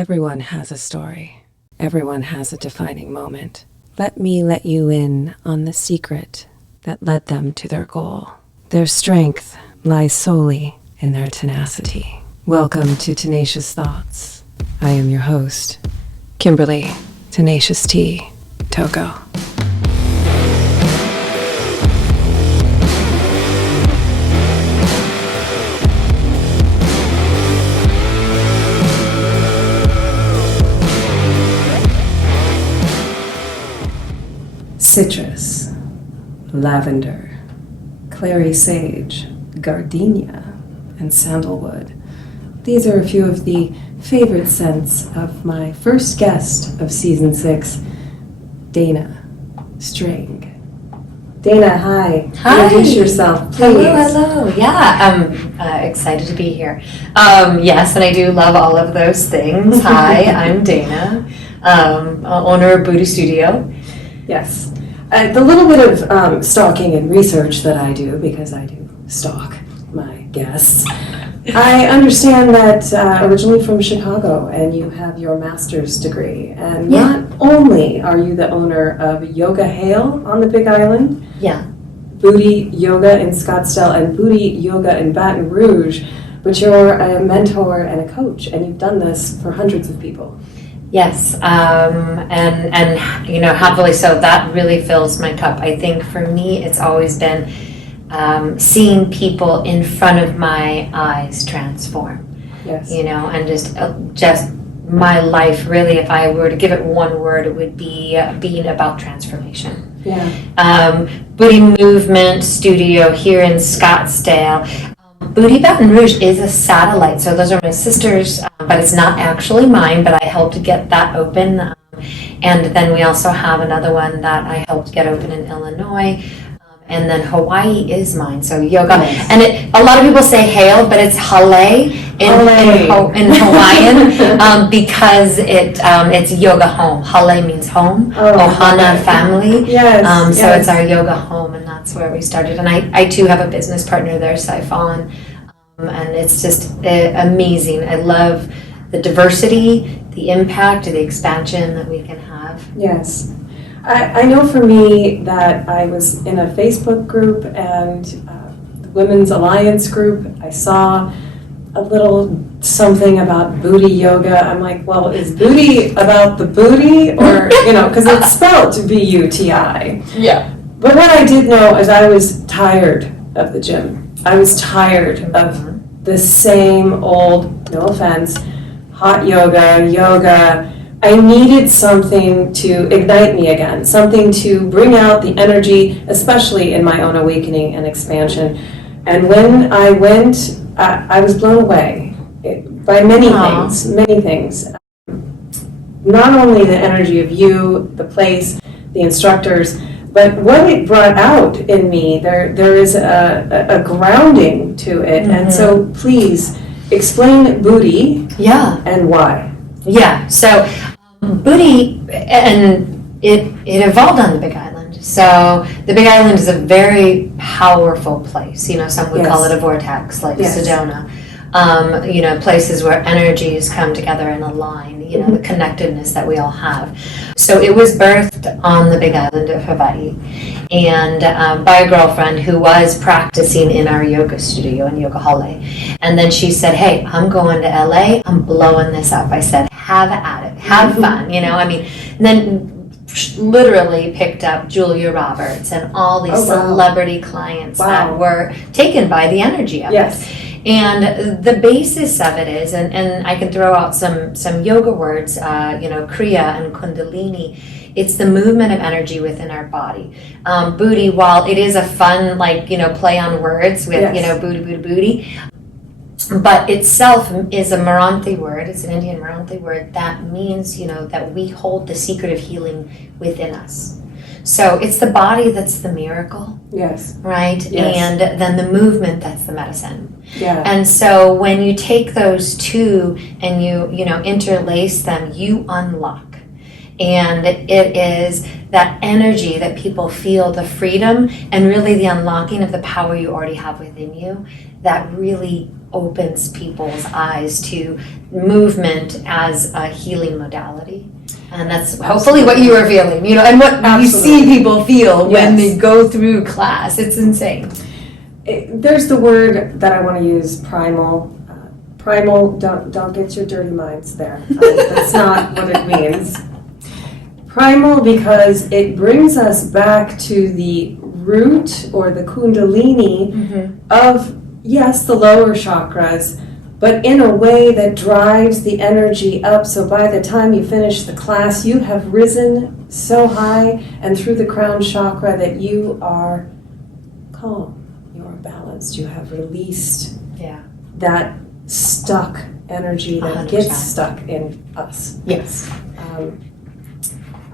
Everyone has a story. Everyone has a defining moment. Let me let you in on the secret that led them to their goal. Their strength lies solely in their tenacity. Welcome to Tenacious Thoughts. I am your host, Kimberly, Tenacious T, Tocco. Citrus, lavender, clary sage, gardenia, and sandalwood. These are a few of the favorite scents of my first guest of season 6, Dana Strang. Dana, hi. Hi. Introduce yourself, please. Hello. Yeah, I'm excited to be here. Yes, and I do love all of those things. Hi, I'm Dana, owner of Buti Studio. Yes. The little bit of stalking and research that I do, because I do stalk my guests, I understand that originally from Chicago, and you have your master's degree. And not only are you the owner of Yoga Hale on the Big Island, Buti Yoga in Scottsdale, and Buti Yoga in Baton Rouge, but you're a mentor and a coach, and you've done this for hundreds of people. Yes, and you know, happily so. That really fills my cup. I think for me, it's always been seeing people in front of my eyes transform. Yes. You know, and just my life. Really, if I were to give it one word, it would be being about transformation. Yeah. Buti Movement Studio here in Scottsdale. Buti Baton Rouge is a satellite, so those are my sisters, but it's not actually mine, but I helped get that open. And then we also have another one that I helped get open in Illinois. And then Hawaii is mine, so yoga. Nice. And a lot of people say Hale, but it's Hale in Hawaiian because it's yoga home. Hale means home, Ohana family. Yes, so it's our yoga home, and that's where we started. And I too have a business partner there, Saifon, and it's just amazing. I love the diversity, the impact, the expansion that we can have. Yes. I know for me that I was in a Facebook group and the Women's Alliance group. I saw a little something about Buti yoga. I'm like, well, is Buti about the booty? Or, you know, because it's spelled Buti. Yeah. But what I did know is I was tired of the gym. I was tired of the same old, no offense, hot yoga. I needed something to ignite me again, something to bring out the energy, especially in my own awakening and expansion. And when I went, I was blown away by many things. Not only the energy of you, the place, the instructors, but what it brought out in me. There is a grounding to it. Mm-hmm. And so please explain Buti and why. Yeah, so Buti, and it evolved on the Big Island. So the Big Island is a very powerful place. You know, some would call it a vortex, like Sedona. You know, places where energies come together and align, you know, the connectedness that we all have. So it was birthed on the Big Island of Hawaii, and by a girlfriend who was practicing in our yoga studio in Yoga Hale. And then she said, hey, I'm going to LA, I'm blowing this up. I said, have at it, have fun, you know, I mean, and then literally picked up Julia Roberts and all these celebrity clients that were taken by the energy of it. And the basis of it is, and I can throw out some yoga words, you know, Kriya and Kundalini. It's the movement of energy within our body. Buti, while it is a fun, like, you know, play on words with, you know, Buti, but itself is a Marathi word. It's an Indian Marathi word that means, you know, that we hold the secret of healing within us. So it's the body that's the miracle. Yes. Right? Yes. And then the movement that's the medicine. Yeah. And so when you take those two and you know, interlace them, you unlock. And it is that energy that people feel, the freedom and really the unlocking of the power you already have within you, that really opens people's eyes to movement as a healing modality. And that's hopefully what you are feeling, and what you see people feel when they go through class. It's insane. There's the word that I want to use, primal. Primal, don't get your dirty minds there. That's not what it means. Primal because it brings us back to the root or the kundalini of, yes, the lower chakras, but in a way that drives the energy up. So by the time you finish the class, you have risen so high and through the crown chakra that you are calm, you are balanced, you have released that stuck energy that 100%. Gets stuck in us. Yes.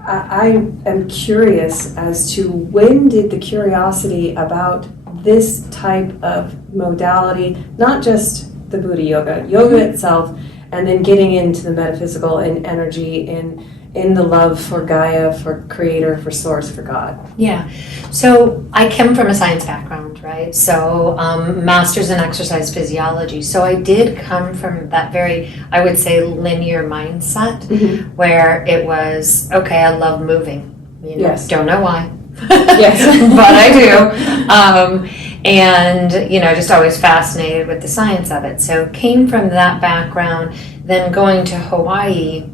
I am curious as to when did the curiosity about this type of modality, not just the Buti yoga itself, and then getting into the metaphysical and energy in the love for Gaia, for Creator, for Source, for God. Yeah. So I come from a science background, right? So master's in exercise physiology. So I did come from that very, I would say, linear mindset where it was, okay, I love moving. Yes. Don't know why. Yes. But I do. And, just always fascinated with the science of it. So came from that background, then going to Hawaii,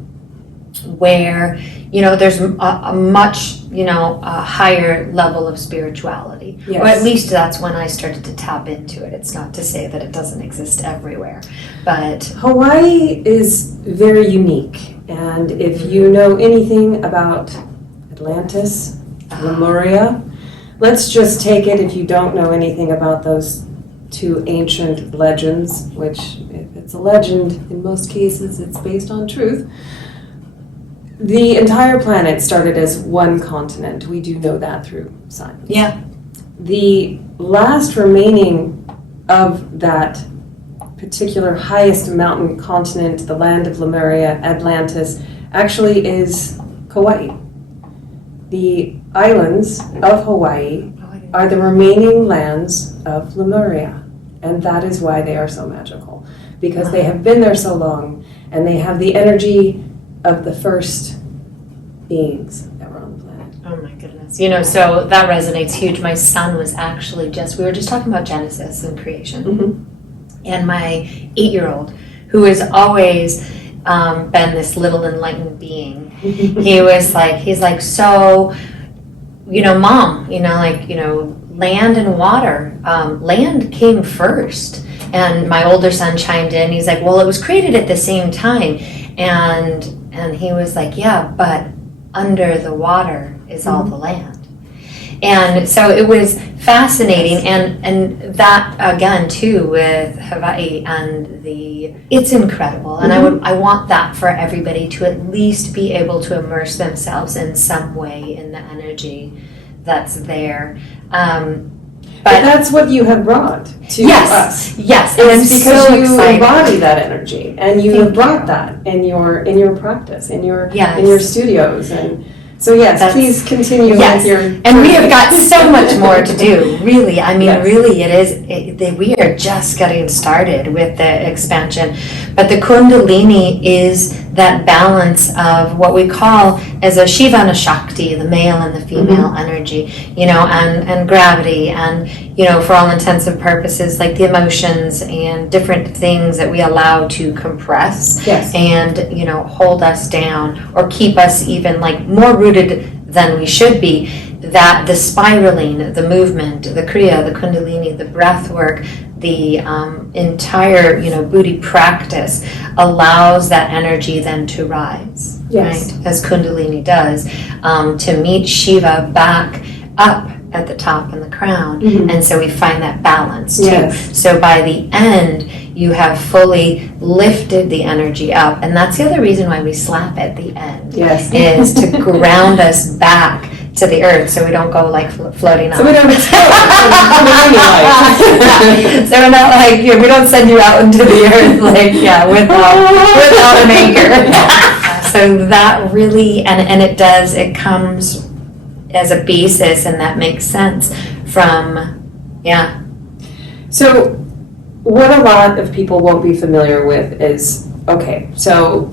where, there's a much, a higher level of spirituality. Yes. Or at least that's when I started to tap into it. It's not to say that it doesn't exist everywhere, but... Hawaii is very unique. And if you know anything about Atlantis, Lemuria, let's just take it if you don't know anything about those two ancient legends, which if it's a legend, in most cases it's based on truth. The entire planet started as one continent. We do know that through science. Yeah. The last remaining of that particular highest mountain continent, the land of Lemuria, Atlantis, actually is Kauai. The islands of Hawaii are the remaining lands of Lemuria, and that is why they are so magical, because they have been there so long, and they have the energy of the first beings that were on the planet. Oh my goodness. So that resonates huge. My son was actually we were just talking about Genesis and creation, and my 8-year-old, who has always been this little enlightened being, he's like, so, Mom, land and water, land came first. And my older son chimed in. He's like, well, it was created at the same time. And he was like, yeah, but under the water is all the land. And so it was fascinating, and that again too with Hawaii and it's incredible, and I want that for everybody to at least be able to immerse themselves in some way in the energy that's there. But that's what you have brought to us. Yes, and it's because so you exciting. Embody that energy, and you have brought that in your practice, in your studios, and so yes, please continue with your. And we have got so much more to do. Really, really, we are just getting started with the expansion. But the Kundalini is that balance of what we call as a Shiva and a Shakti, the male and the female energy, and gravity, and for all intents and purposes, like the emotions and different things that we allow to compress and hold us down or keep us even more rooted than we should be. That the spiraling, the movement, the Kriya, the Kundalini, the breath work, the entire Buti practice allows that energy then to rise, right? As Kundalini does, to meet Shiva back up at the top in the crown, and so we find that balance too. So by the end, you have fully lifted the energy up, and that's the other reason why we slap at the end, is to ground us back to the earth, so we don't go floating off. So we don't explode. So we're not we don't send you out into the earth without an anchor. so that really, and it comes as a basis, and that makes sense from, yeah. So what a lot of people won't be familiar with is, okay, so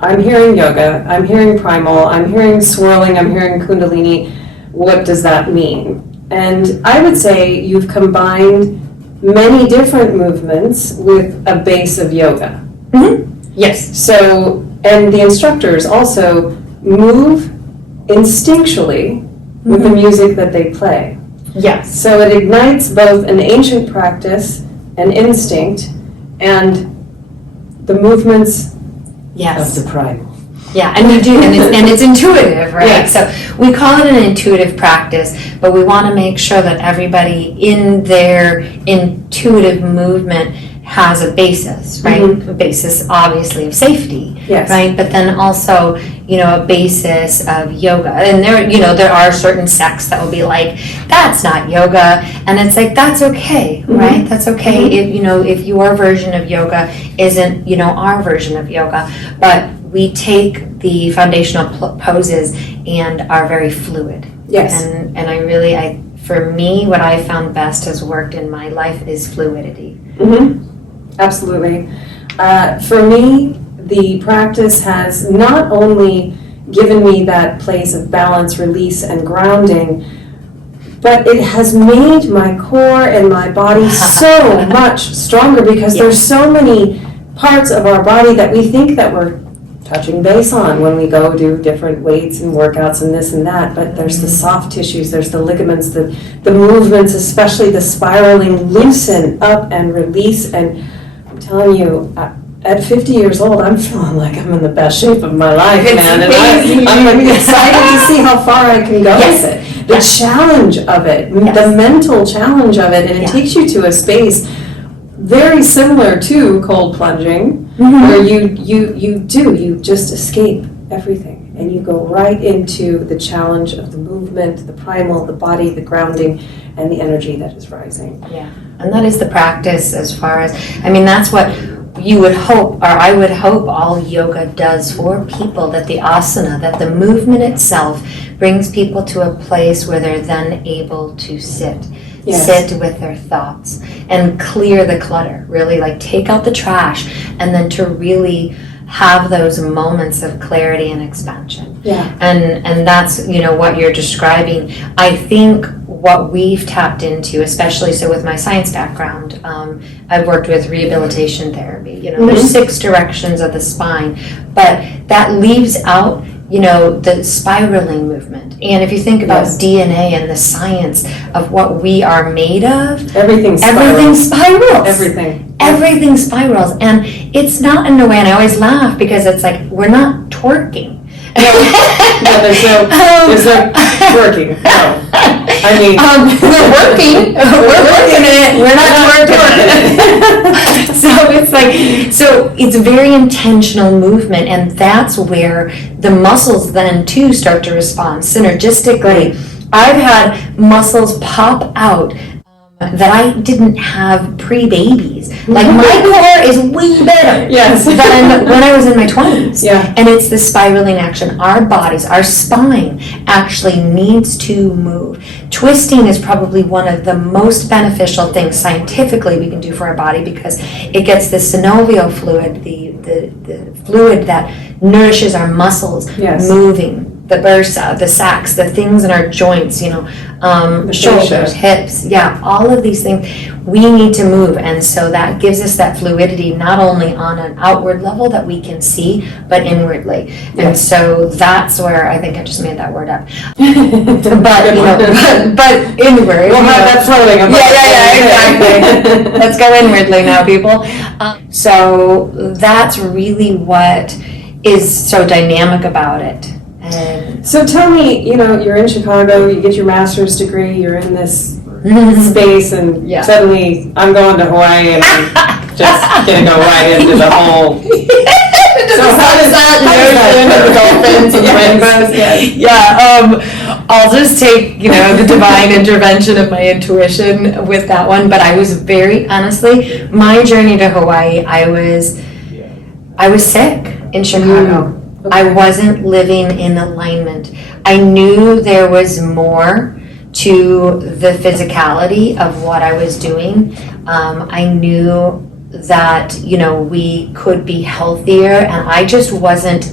I'm hearing yoga, I'm hearing primal, I'm hearing swirling, I'm hearing kundalini. What does that mean? And I would say you've combined many different movements with a base of yoga. Mm-hmm. Yes. So, and the instructors also move instinctually with the music that they play. Yes. So it ignites both an ancient practice, an instinct, and the movements Yes. of the primal. Yeah, and we do, and it's intuitive, right? Yes. So we call it an intuitive practice, but we want to make sure that everybody in their intuitive movement has a basis, right? A basis, obviously, of safety, Yes. right? But then also, a basis of yoga. And there are certain sects that will be like, that's not yoga, and it's like, that's okay, right? That's okay if your version of yoga isn't, our version of yoga, but we take the foundational poses and are very fluid. Yes. And for me, what I found best has worked in my life is fluidity. Absolutely. For me, the practice has not only given me that place of balance, release, and grounding, but it has made my core and my body so much stronger, because there's so many parts of our body that we think that we're touching base on when we go do different weights and workouts and this and that, but there's the soft tissues, there's the ligaments, the movements, especially the spiraling, loosen up and release. And I'm telling you, at 50 years old, I'm feeling like I'm in the best shape of my life, man, and I'm excited to see how far I can go with it. The challenge of it, the mental challenge of it, and it takes you to a space very similar to cold plunging, where you just escape everything, and you go right into the challenge of the movement, the primal, the body, the grounding, and the energy that is rising. Yeah, and that is the practice as far as, that's what you would hope, or I would hope all yoga does for people, that the asana, that the movement itself brings people to a place where they're then able to sit. Yes. Sit with their thoughts and clear the clutter, really like take out the trash, and then to really have those moments of clarity and expansion. Yeah. And that's, what you're describing. I think what we've tapped into, especially so with my science background, I've worked with rehabilitation therapy, there's 6 directions of the spine, but that leaves out the spiraling movement. And if you think about DNA and the science of what we are made of, everything spirals. Everything spirals. And it's not in a way, and I always laugh because it's like, we're not twerking. There's no twerking. No. We're working. We're working it. We're not twerking. So it's very intentional movement, and that's where the muscles then too start to respond synergistically. I've had muscles pop out that I didn't have pre-babies. Like my core is way better than when I was in my 20s. Yeah. And it's the spiraling action. Our bodies, our spine actually needs to move. Twisting is probably one of the most beneficial things scientifically we can do for our body, because it gets the synovial fluid, the fluid that nourishes our muscles, moving. The bursa, the sacs, the things in our joints, the shoulders, hips, all of these things, we need to move. And so that gives us that fluidity, not only on an outward level that we can see, but inwardly. And so that's where I think I just made that word up. but inward. We'll have that flowing. Exactly. Let's go inwardly now, people. So that's really what is so dynamic about it. So tell me, you're in Chicago, you get your master's degree, you're in this space, and suddenly I'm going to Hawaii, and I'm just going to go right into the whole... dolphins and rainbows. I'll just take, the divine intervention of my intuition with that one. But I was very, honestly, my journey to Hawaii, I was sick in Chicago. I wasn't living in alignment. I knew there was more to the physicality of what I was doing. I knew that, we could be healthier, and I just wasn't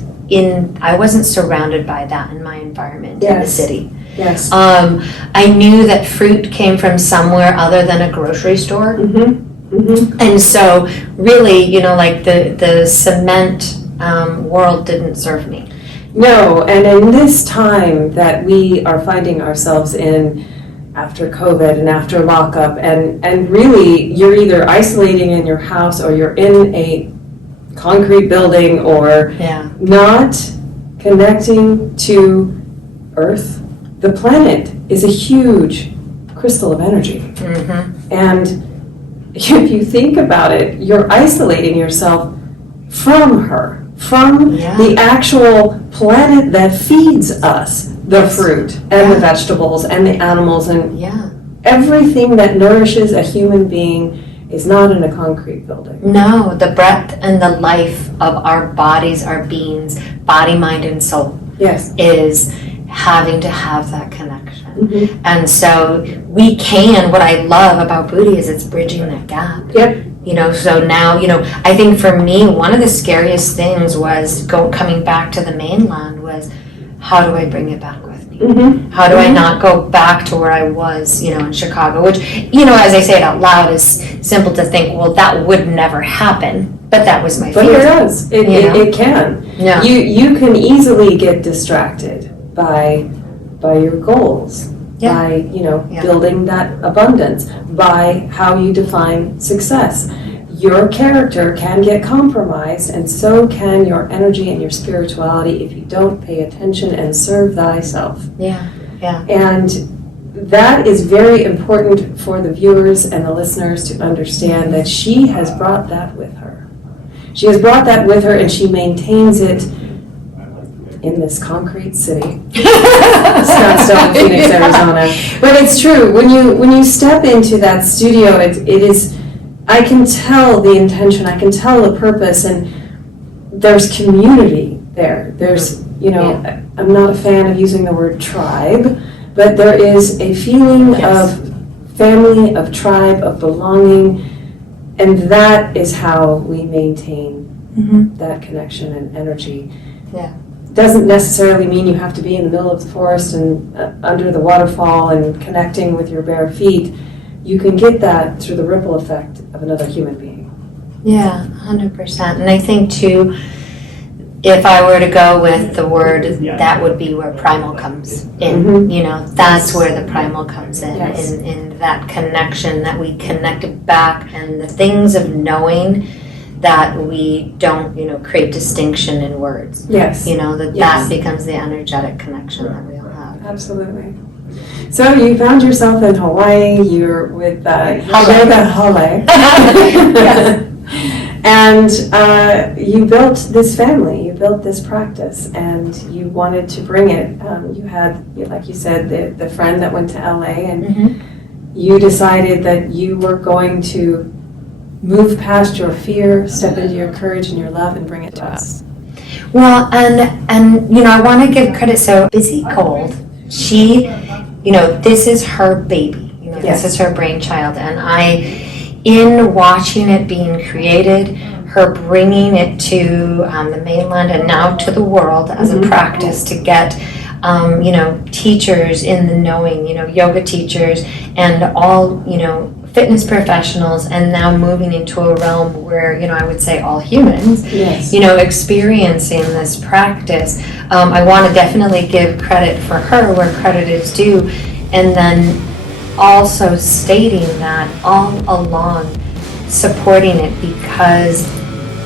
surrounded by that in my environment in the city. Yes. I knew that fruit came from somewhere other than a grocery store. And so really, like the cement world didn't serve me. No, and in this time that we are finding ourselves in after COVID and after lockup, and really you're either isolating in your house or you're in a concrete building or not connecting to Earth. The planet is a huge crystal of energy. And if you think about it, you're isolating yourself from her, from the actual planet that feeds us the fruit and the vegetables and the animals and everything that nourishes a human being is not in a concrete building. No, the breath and the life of our bodies, our beings, body, mind, and soul is having to have that connection. And so what I love about Buti is it's bridging that gap. So now, I think for me, one of the scariest things was coming back to the mainland was, how do I bring it back with me? How do I not go back to where I was, in Chicago, which, as I say it out loud, is simple to think, well, that would never happen. But that was my fear. But it does. It can. Yeah. You can easily get distracted by your goals, by building that abundance, by how you define success. Your character can get compromised, and so can your energy and your spirituality if you don't pay attention and serve thyself. And that is very important for the viewers and the listeners to understand that she has brought that with her. She has brought that with her, and she maintains it in this concrete city, Scottsdale, Phoenix, Arizona. But it's true, when you step into that studio, it is, I can tell the intention, I can tell the purpose, and there's community there. There's, I'm not a fan of using the word tribe, but there is a feeling of family, of tribe, of belonging, and that is how we maintain that connection and energy. Doesn't necessarily mean you have to be in the middle of the forest and under the waterfall and connecting with your bare feet. You can get that through the ripple effect of another human being. 100%. And I think too, if I were to go with the word, that would be where primal comes in. That's where the primal comes in, in that connection, that we connected back, and the things of knowing that we don't, create distinction in words. That becomes the energetic connection that we all have. Absolutely. So you found yourself in Hawaii. You're with Yoga Hale. And you built this family. You built this practice, and you wanted to bring it. You had, like you said, the friend that went to LA, and you decided that you were going to move past your fear, step into your courage and your love, and bring it to us. Well, and I want to give credit. So Busy Cold, she, this is her baby. This is her brainchild, and in watching it being created, her bringing it to the mainland and now to the world as a practice to get, teachers in the knowing, yoga teachers and all, fitness professionals, and now moving into a realm where, I would say all humans, experiencing this practice. I want to definitely give credit for her where credit is due, and then also stating that all along, supporting it because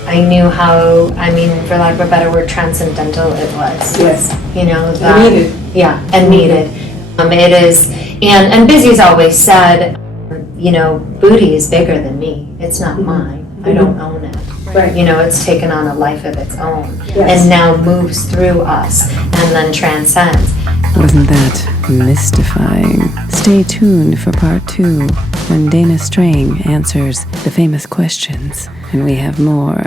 I knew how, for lack of a better word, transcendental it was. That, needed. And needed. It is, and Busy's always said, Buti is bigger than me. It's not mine. I don't own it. Right. It's taken on a life of its own and now moves through us and then transcends. Wasn't that mystifying? Stay tuned for part 2 when Dana Strang answers the famous questions and we have more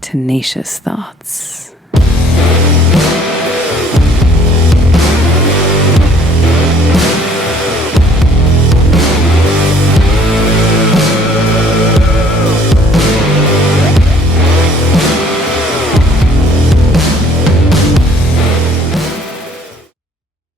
tenacious thoughts.